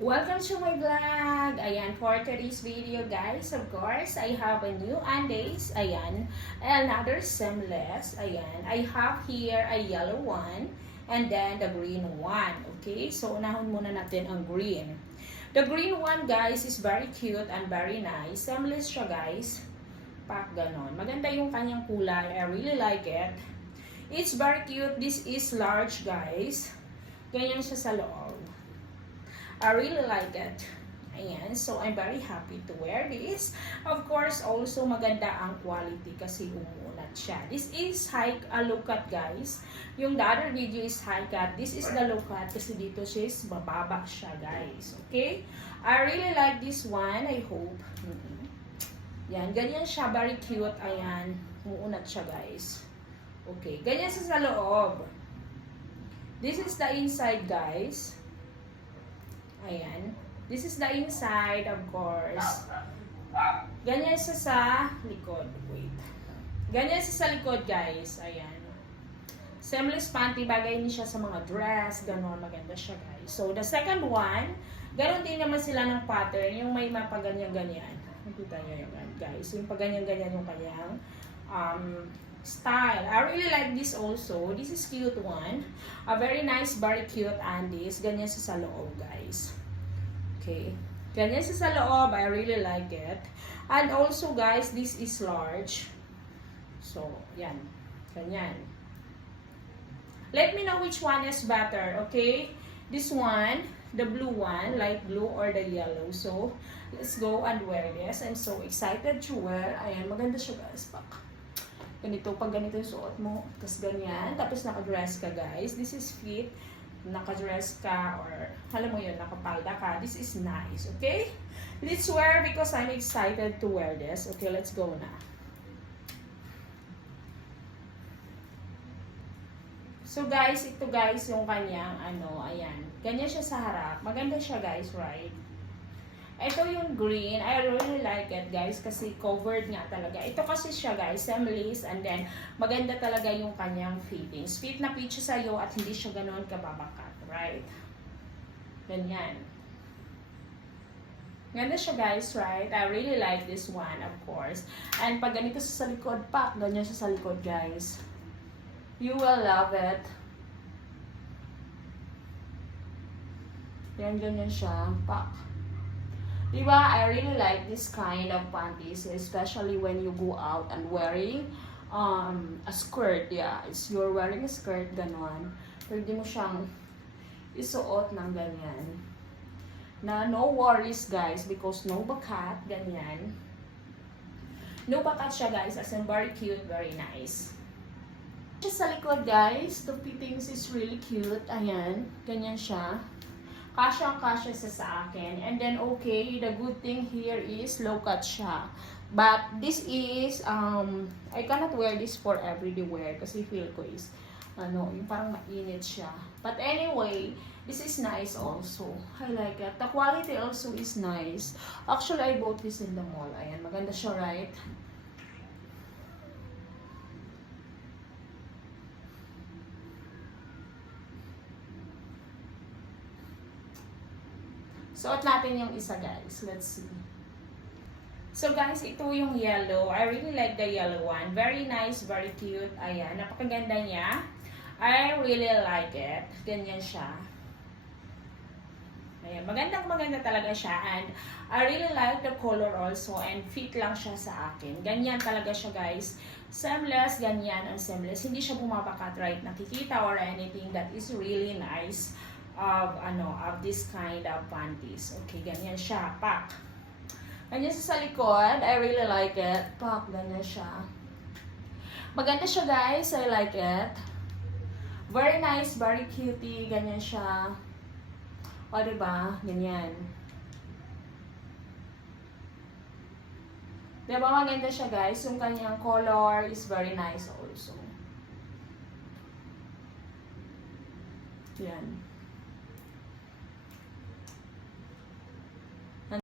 Welcome to my vlog! Ayan, for today's video guys, of course, I have a new undies. Ayan, another seamless. Ayan, I have here a yellow one and then the green one. Okay, so unahon muna natin ang green. The green one guys is very cute and very nice. Seamless siya guys. Pak ganon. Maganda yung kanyang kulay. I really like it. It's very cute. This is large guys. Ganyan siya sa loob. I really like it. Ayan. So, I'm very happy to wear this. Of course, also maganda ang quality kasi umuunat siya. This is high low cut, guys. Yung the other video is high cut. This is the low cut kasi dito siya is bababa siya, guys. Okay? I really like this one. I hope. Yan. Ganyan siya. Very cute. Ayan. Umuunat siya, guys. Okay. Ganyan siya sa loob. This is the inside, guys. Ayan. This is the inside, of course. Ganyan siya sa likod. Wait. Ganyan siya sa likod, guys. Ayan. Seamless panty. Bagay niya siya sa mga dress. Ganon. Maganda siya, guys. So, the second one, ganon din naman sila ng pattern. Yung may mapaganyan-ganyan. Nakita nyo yun, guys. Yung paganyan-ganyan yung kanyang style. I really like this also. This is cute one. A very nice, very cute undies. Ganyan siya sa loob, guys. Okay. Ganyan siya sa loob. I really like it. And also, guys, this is large. So, yan. Ganyan. Let me know which one is better, okay? This one, the blue one, light blue or the yellow. So, let's go and wear this. I'm so excited to wear. Ayan, maganda siya, guys. Ganito, pag ganito yung suot mo, tapos ganyan, tapos naka-dress ka guys, this is fit, naka-dress ka, or alam mo yun, nakapalda ka, this is nice, okay? Let's wear because I'm excited to wear this. Okay, let's go na. So guys, ito guys yung kanyang, ayan, ganyan siya sa harap, maganda siya guys, right? Ito yung green. I really like it, guys, kasi covered nga talaga. Ito kasi siya, guys, seamless, and then maganda talaga yung kanyang fittings. Fit na fit siya sa'yo at hindi siya ganoon kababakat, right? Ganyan. Ganda siya, guys, right? I really like this one, of course. And pag ganito sa likod, pak, ganyan siya sa likod, guys. You will love it. Ganyan siya, pak. Diba, I really like this kind of panties, especially when you go out and wearing a skirt. Yeah, you're wearing a skirt, ganon. Pwede mo siyang isuot ng ganyan. Na no worries, guys, because no bakat, ganyan. No bakat siya, guys, as in very cute, very nice. Sa likod, guys, the fittings is really cute. Ayan, ganyan siya. Kasya-kasya sa akin. And then, okay, the good thing here is low cut siya. But, this is, I cannot wear this for everyday wear kasi feel ko is, yung parang mainit siya. But anyway, this is nice also. I like it. The quality also is nice. Actually, I bought this in the mall. Ayan, maganda siya, right? Suot natin yung isa, guys. Let's see. So, guys, ito yung yellow. I really like the yellow one. Very nice, very cute. Ayan, napakaganda niya. I really like it. Ganyan siya. Ayan, maganda talaga siya. And I really like the color also. And fit lang siya sa akin. Ganyan talaga siya, guys. Seamless, ganyan ang seamless. Hindi siya bumabakat, right? Nakikita or anything. That is really nice. Of this kind of panties. Okay, ganyan siya. Pak. Ganyan siya sa likod. I really like it. Pak, ganyan siya. Maganda siya, guys. I like it. Very nice, very cutie. Ganyan siya. O, diba? Ganyan. Diba, maganda siya, guys. Yung kanyang color is very nice also. Yan.